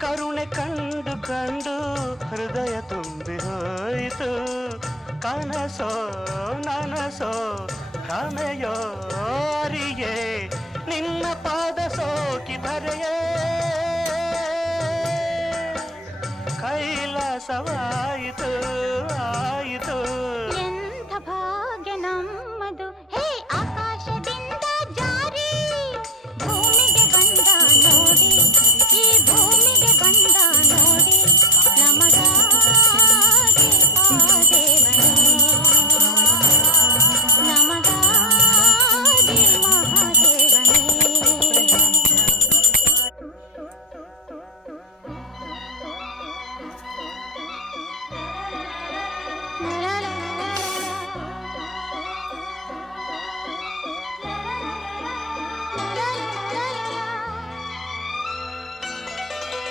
ಕರುಣೆ ಕಂಡು ಕಂಡು ಹೃದಯ ತುಂಬಿ ಹೋಯಿತು. ಕನಸೋ ನನಸೋ ಭ್ರಮೆಯೋ ಅರಿಯೇ ನಿನ್ನ ಪಾದ ಸೋಕಿದರೆಯೇ ಕೈಲಾಸವಾಯಿತು.